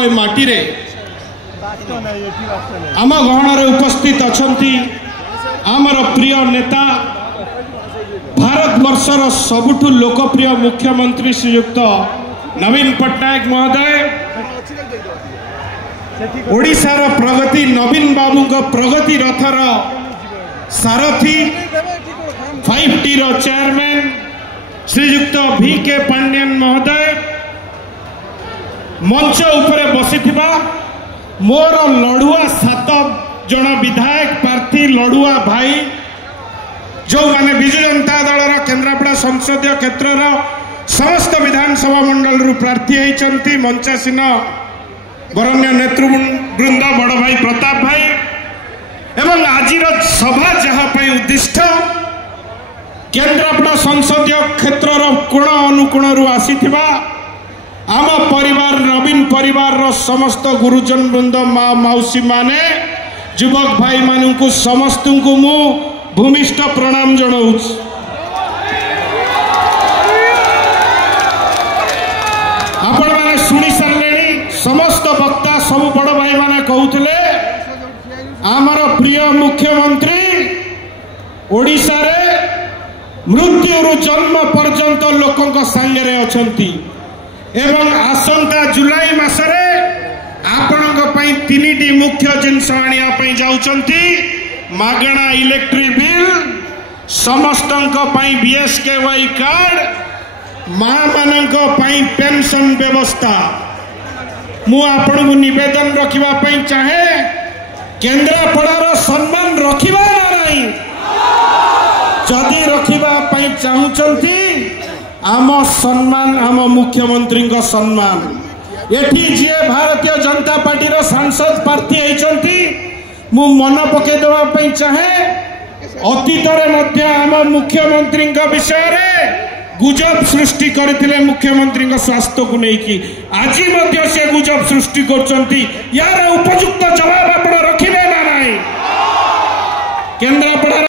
ए माटी रे आम गहन उपस्थित अछंती आमर प्रिय नेता भारत वर्षर सबुठु लोकप्रिय मुख्यमंत्री श्रीयुक्त नवीन पट्टनायक महोदय ओडिशार प्रगति नवीन बाबू प्रगति रथर सारथी 5T चेयरमैन श्रीयुक्त VK पांड्यन महोदय मंच उपरे बसिथिबा मोर लड़ुआ 7 जन विधायक प्रार्थी लड़ुआ भाई जो माने बिजु जनता दल केन्द्रापड़ा संसदीय क्षेत्र समस्त विधानसभा मंडल प्रार्थी होती मंचासीन बरण्य नेतृवृंद बड़ भाई प्रताप भाई एवं आजिर सभा जहाँपाई उद्दिष्ट केन्द्रापड़ा संसदीय क्षेत्र कोण अनुकोण आसीथिबा आम परिवार नवीन परिवार समस्त गुरुजन वृंद माँ मौसी माने युवक भाई मानू समस्त को मु भूमिष्ठ प्रणाम जनाऊँ। आपण मैंने शुणी सारे समस्त वक्ता सब बड़ भाई माने कहते आमर प्रिय मुख्यमंत्री ओडिशा रे मृत्यु जन्म पर्यंत लोकों सांगे अछंती एवं आसंता जुलाई मासरे आपण 3टी मुख्य जिनस आने जाउचंती मागणा इलेक्ट्रिक बिल समस्त BSKY कार्ड माँ मानक पेंशन व्यवस्था मु आपण को निवेदन रखा चाहे केन्द्रापड़ार सम्मान रखिबा ना नहीं जदि रखा चाहूँगी आम सम्मान आम मुख्यमंत्री सम्मान एठी जी भारतीय जनता पार्टी सांसद प्रार्थी होती मु मन पकई देवाई चाहे अतीत आम मुख्यमंत्री विषय गुजब सृष्टि करते मुख्यमंत्री स्वास्थ्य को लेकिन आज से गुजब सृष्टि कर यार उपयुक्त जवाब आप रखिले ना नहीं केन्द्रापड़ा